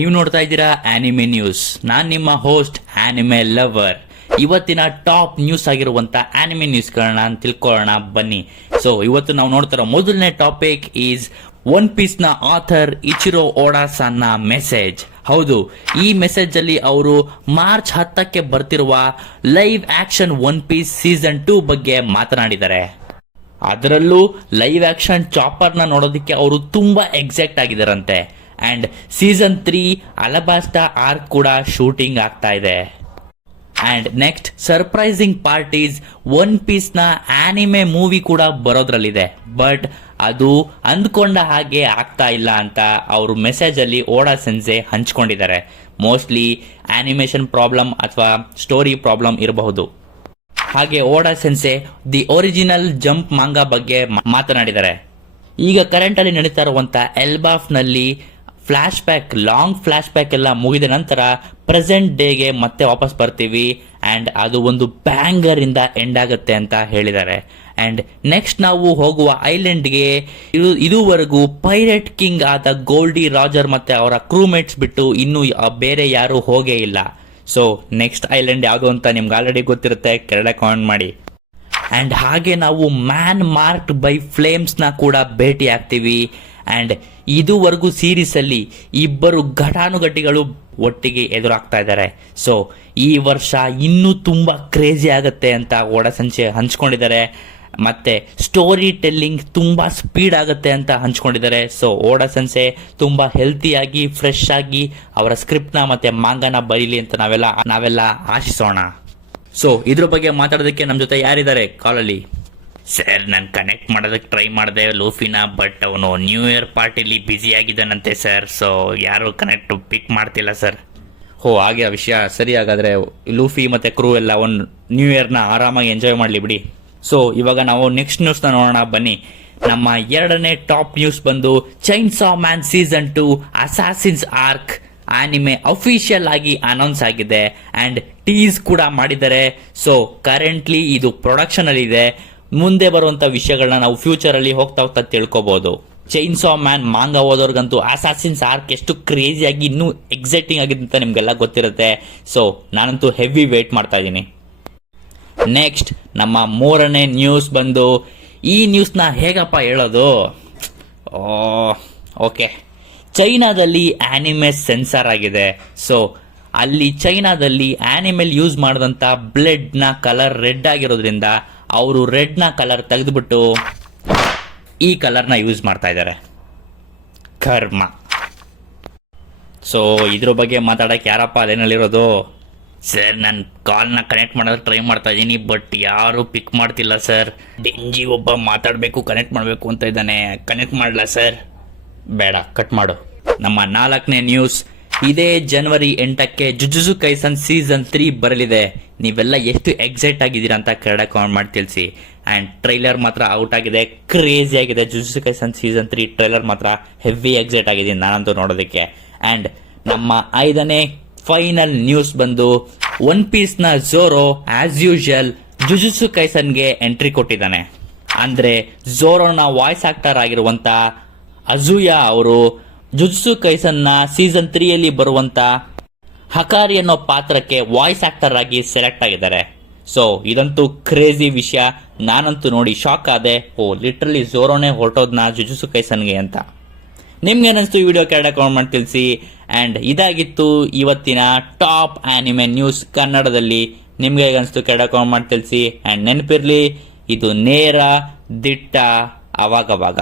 ನೀವು ನೋಡ್ತಾ ಇದ್ದೀರಾ ಆನಿಮೆ ನ್ಯೂಸ್. ನಾನ್ ನಿಮ್ಮ ಹೋಸ್ಟ್ ಆನಿಮೆ ಲವರ್. ಇವತ್ತಿನ ಟಾಪ್ ನ್ಯೂಸ್ ಆಗಿರುವಂತ ಆನಿಮೆ ನ್ಯೂಸ್ ಗಳನ್ನ ತಿಳ್ಕೊಳ್ಳೋಣ ಬನ್ನಿ. ಸೊ ಇವತ್ತು ನಾವು ನೋಡ್ತಿರೋ ಮೊದಲನೇ ಟಾಪಿಕ್ ಈಸ್ ಒನ್ ಪೀಸ್ ನ ಆಥರ್ ಇಚಿರೋ ಓಡಾ ಸನ್ನ ಮೆಸೇಜ್. ಹೌದು, ಈ ಮೆಸೇಜ್ ಅಲ್ಲಿ ಅವರು ಮಾರ್ಚ್ 10ಕ್ಕೆ ಬರ್ತಿರುವ live action One Piece season 2 ಬಗ್ಗೆ ಮಾತನಾಡಿದ್ದಾರೆ. ಅದರಲ್ಲೂ ಲೈವ್ ಆಕ್ಷನ್ ಚಾಪರ್ ನ ನೋಡೋದಕ್ಕೆ ಅವರು ತುಂಬಾ ಎಕ್ಸೈಟ್ ಆಗಿದಾರಂತೆ. ಅಂಡ್ ಸೀಸನ್ 3 ಅಲಬಾಸ್ಟಾ ಆರ್ಕ್ ಕೂಡ ಶೂಟಿಂಗ್ ಆಗ್ತಾ ಇದೆ. And next surprising part is one piece ನ ಆನಿಮೆ ಮೂವಿ ಕೂಡ ಬರೋದ್ರಲ್ಲಿದೆ. ಬಟ್ ಅದು ಅಂದ್ಕೊಂಡ ಹಾಗೆ ಆಗ್ತಾ ಇಲ್ಲ ಅಂತ ಅವರು ಮೆಸೇಜ್ ಅಲ್ಲಿ ಓಡಾ ಸೆನ್ಸೆ ಹಂಚ್ಕೊಂಡಿದ್ದಾರೆ. ಮೋಸ್ಟ್ಲಿ ಆನಿಮೇಷನ್ ಪ್ರಾಬ್ಲಮ್ ಅಥವಾ ಸ್ಟೋರಿ ಪ್ರಾಬ್ಲಮ್ ಇರಬಹುದು. ಹಾಗೆ ಓಡಾ sense the original jump manga ಬಗ್ಗೆ ಮಾತನಾಡಿದ್ದಾರೆ. ಈಗ ಕರೆಂಟ್ ಅಲ್ಲಿ ನಡೀತಾ ಇರುವಂತ ಎಲ್ಬಾಫ್ ನಲ್ಲಿ flash back, long flash back ಎಲ್ಲ ಮುಗಿದ ನಂತರ ಪ್ರೆಸೆಂಟ್ ಡೇಗೆ ಮತ್ತೆ ವಾಪಸ್ ಬರ್ತೀವಿ ಅಂಡ್ ಅದು ಒಂದು ಬ್ಯಾಂಗರ್ ಇಂದ ಎಂಡ್ ಆಗುತ್ತೆ ಅಂತ ಹೇಳಿದ್ದಾರೆ. ಅಂಡ್ ನೆಕ್ಸ್ಟ್ ನಾವು ಹೋಗುವ ಐಲ್ಯಾಂಡ್ಗೆ ಇದುವರೆಗೂ ಪೈರೇಟ್ ಕಿಂಗ್ ಆದ ಗೋಲ್ಡಿ ರಾಜರ್ ಮತ್ತೆ ಅವರ ಕ್ರೂಮೇಟ್ಸ್ ಬಿಟ್ಟು ಇನ್ನು ಬೇರೆ ಯಾರು ಹೋಗೇ ಇಲ್ಲ. ಸೊ ನೆಕ್ಸ್ಟ್ ಐಲ್ಯಾಂಡ್ ಯಾವುದು ಅಂತ ನಿಮ್ಗೆ ಆಲ್ರೆಡಿ ಗೊತ್ತಿರುತ್ತೆ, ಕೆಳಗಡೆ ಕಾಮೆಂಟ್ ಮಾಡಿ. ಅಂಡ್ ಹಾಗೆ ನಾವು ಮ್ಯಾನ್ ಮಾರ್ಕ್ಡ್ ಬೈ ಫ್ಲೇಮ್ಸ್ ನ ಕೂಡ ಭೇಟಿ ಆಗ್ತೀವಿ. ಅಂಡ್ ಇದುವರೆಗೂ ಸೀರೀಸ್ ಅಲ್ಲಿ ಇಬ್ಬರು ಘಟಾನುಘಟಿಗಳು ಒಟ್ಟಿಗೆ ಎದುರಾಗ್ತಾ ಇದ್ದಾರೆ. ಸೊ ಈ ವರ್ಷ ಇನ್ನೂ ತುಂಬಾ ಕ್ರೇಜಿ ಆಗುತ್ತೆ ಅಂತ ಓಡಾ ಸಂಚೆ ಹಂಚ್ಕೊಂಡಿದ್ದಾರೆ. ಮತ್ತೆ ಸ್ಟೋರಿ ಟೆಲ್ಲಿಂಗ್ ತುಂಬಾ ಸ್ಪೀಡ್ ಆಗುತ್ತೆ ಅಂತ ಹಂಚ್ಕೊಂಡಿದ್ದಾರೆ. ಸೊ ಓಡಾ ಸೆನ್ಸೆ ತುಂಬಾ ಹೆಲ್ತಿಯಾಗಿ ಫ್ರೆಶ್ ಆಗಿ ಅವರ ಸ್ಕ್ರಿಪ್ಟ್ ನ ಮತ್ತೆ ಮಾಂಗನ ಬರೀಲಿ ಅಂತ ನಾವೆಲ್ಲ ಆಶಿಸೋಣ. ಸೊ ಇದ್ರ ಬಗ್ಗೆ ಮಾತಾಡೋದಕ್ಕೆ ನಮ್ಮ ಜೊತೆ ಯಾರಿದ್ದಾರೆ ಕಾಲಲ್ಲಿ? ಸರ್, ನಾನು ಕನೆಕ್ಟ್ ಮಾಡೋದಕ್ಕೆ ಟ್ರೈ ಮಾಡಿದೆ ಲೂಫಿನ, ಬಟ್ ಅವನು ನ್ಯೂ ಇಯರ್ ಪಾರ್ಟಿಲಿ ಬ್ಯುಸಿ ಆಗಿದ್ದಾನಂತೆ ಸರ್. ಸೊ ಯಾರು ಕನೆಕ್ಟ್ ಪಿಕ್ ಮಾಡ್ತಿಲ್ಲ ಸರ್. ಹಾಗೆ ಆ ವಿಷಯ. ಸರಿ, ಹಾಗಾದ್ರೆ ಲೂಫಿ ಮತ್ತೆ ಕ್ರೂ ಎಲ್ಲ ಒಂದು ನ್ಯೂ ಇಯರ್ನ ಆರಾಮಾಗಿ ಎಂಜಾಯ್ ಮಾಡಲಿ ಬಿಡಿ. ಸೊ ಇವಾಗ ನಾವು ನೆಕ್ಸ್ಟ್ ನ್ಯೂಸ್ನ ನೋಡೋಣ ಬನ್ನಿ. ನಮ್ಮ ಎರಡನೇ ಟಾಪ್ ನ್ಯೂಸ್ ಬಂದು Chainsaw Man season 2 assassins arc anime official ಆಗಿ ಅನೌನ್ಸ್ ಆಗಿದೆ ಅಂಡ್ ಟೀಸ್ ಕೂಡ ಮಾಡಿದ್ದಾರೆ. ಸೊ ಕರೆಂಟ್ಲಿ ಇದು ಪ್ರೊಡಕ್ಷನ್ ಅಲ್ಲಿ ಇದೆ. ಮುಂದೆ ಬರುವಂತ ವಿಷಯಗಳನ್ನ ನಾವು ಫ್ಯೂಚರ್ ಅಲ್ಲಿ ಹೋಗ್ತಾ ತಿಳ್ಕೊಬಹುದು. ಚೈನ್ಸಾ ಮ್ಯಾನ್ ಮಾಂಗಾ ಓದೋರ್ಗಂತೂ ಅಸಾಸಿನ್ಸ್ ಆರ್ಕ್ ಎಷ್ಟು ಕ್ರೇಜಿ ಆಗಿ ಇನ್ನೂ ಎಕ್ಸೈಟಿಂಗ್ ಆಗಿದೆ ಅಂತ ನಿಮ್ಗೆಲ್ಲ ಗೊತ್ತಿರುತ್ತೆ. ಸೊ ನಾನಂತೂ ಹೆವಿ ವೇಟ್ ಮಾಡ್ತಾ ಇದ್ದೀನಿ. ನೆಕ್ಸ್ಟ್ ನಮ್ಮ ಮೂರನೇ ನ್ಯೂಸ್ ಬಂದು, ಈ ನ್ಯೂಸ್ನ ಹೇಗಪ್ಪ ಹೇಳೋದು? ಓಕೆ, ಚೈನಾದಲ್ಲಿ ಆನಿಮೆ ಸೆನ್ಸಾರ್ ಆಗಿದೆ. ಸೊ ಅಲ್ಲಿ ಚೈನಾದಲ್ಲಿ ಆನಿಮೆಲ್ ಯೂಸ್ ಮಾಡಿದಂತ ಬ್ಲಡ್ ನ ಕಲರ್ ರೆಡ್ ಆಗಿರೋದ್ರಿಂದ ಅವರು ರೆಡ್ ನ ಕಲರ್ ತೆಗೆದುಬಿಟ್ಟು ಈ ಕಲರ್ನ ಯೂಸ್ ಮಾಡ್ತಾ ಇದ್ದಾರೆ. ಕರ್ಮ. ಸೊ ಇದ್ರ ಬಗ್ಗೆ ಮಾತಾಡಕ್ಕೆ ಯಾರಪ್ಪ ಅದೇನಲ್ಲಿರೋದು? ಸರ್, ನಾನು ಕಾಲ್ನ ಕನೆಕ್ಟ್ ಮಾಡೋದಕ್ಕೆ ಟ್ರೈ ಮಾಡ್ತಾ ಇದ್ದೀನಿ, ಬಟ್ ಯಾರು ಪಿಕ್ ಮಾಡ್ತಿಲ್ಲ ಸರ್. ಡೆಂಜಿ ಒಬ್ಬ ಮಾತಾಡಬೇಕು, ಕನೆಕ್ಟ್ ಮಾಡಬೇಕು ಅಂತ ಇದ್ದಾನೆ. ಕನೆಕ್ಟ್ ಮಾಡಲ ಸರ್? ಬೇಡ, ಕಟ್ ಮಾಡು. ನಮ್ಮ ನಾಲ್ಕನೇ ನ್ಯೂಸ್, ಇದೇ ಜನವರಿ 8ಕ್ಕೆ ಜುಜುಟ್ಸು ಕೈಸನ್ ಸೀಸನ್ 3 ಬರಲಿದೆ. ನೀವೆಲ್ಲ ಎಷ್ಟು ಎಕ್ಸೈಟ್ ಆಗಿದ್ದೀರಾ ಅಂತ ಕೆಳಗಡೆ ಕಾಮೆಂಟ್ ಮಾಡಿ ತಿಳಿಸಿ. ಅಂಡ್ ಟ್ರೈಲರ್ ಮಾತ್ರ ಔಟ್ ಆಗಿದೆ, ಕ್ರೇಜಿ ಆಗಿದೆ. ಜುಜುಟ್ಸು ಕೈಸನ್ ಸೀಸನ್ 3 ಟ್ರೈಲರ್ ಮಾತ್ರ ಹೆವಿ ಎಕ್ಸೈಟ್ ಆಗಿದ್ದೀನಿ ನಾನಂತೂ ನೋಡೋದಕ್ಕೆ. ಅಂಡ್ ನಮ್ಮ 5ನೇ ಫೈನಲ್ ನ್ಯೂಸ್ ಬಂದು, ಒನ್ ಪೀಸ್ ನ ಝೋರೋ ಆಸ್ ಯೂಶುವಲ್ ಜುಜುಟ್ಸು ಕೈಸನ್ಗೆ ಎಂಟ್ರಿ ಕೊಟ್ಟಿದ್ದಾನೆ. ಅಂದ್ರೆ ಝೋರೋನ ವಾಯ್ಸ್ ಆಕ್ಟರ್ ಆಗಿರುವಂತ ಅಜುಯಾ ಅವರು ಜುಜುಟ್ಸು ಕೈಸನ್ ನ ಸೀಸನ್ 3 ಅಲ್ಲಿ ಬರುವಂತ ಹಕಾರಿ ಅನ್ನೋ ಪಾತ್ರಕ್ಕೆ ವಾಯ್ಸ್ ಆಕ್ಟರ್ ಆಗಿ ಸೆಲೆಕ್ಟ್ ಆಗಿದ್ದಾರೆ. ಸೊ ಇದಂತೂ ಕ್ರೇಜಿ ವಿಷಯ. ನಾನಂತೂ ನೋಡಿ ಶಾಕ್ ಆದೆ. ಲಿಟ್ರಲಿ ಝೋರೋನೇ ಹೊರಟೋದ್ನ ಜುಜುಟ್ಸು ಕೈಸನ್ಗೆ ಅಂತ. ನಿಮ್ಗೆ ಏನಿಸ್ತು ಈ ವಿಡಿಯೋ ಕೆಳಗಡೆ ಕಾಮೆಂಟ್ ಮಾಡಿ ತಿಳಿಸಿ. ಅಂಡ್ ಇದಾಗಿತ್ತು ಇವತ್ತಿನ ಟಾಪ್ ಆನಿಮೆ ನ್ಯೂಸ್ ಕನ್ನಡದಲ್ಲಿ. ನಿಮ್ಗೆ ಹೇಗನ್ನಿಸ್ತು ಕೆಳಗಡೆ ಕಾಮೆಂಟ್ ಮಾಡಿ ತಿಳಿಸಿ. ಅಂಡ್ ನೆನಪಿರ್ಲಿ, ಇದು ನೇರ ದಿಟ್ಟ ಅವಾಗವಾಗ.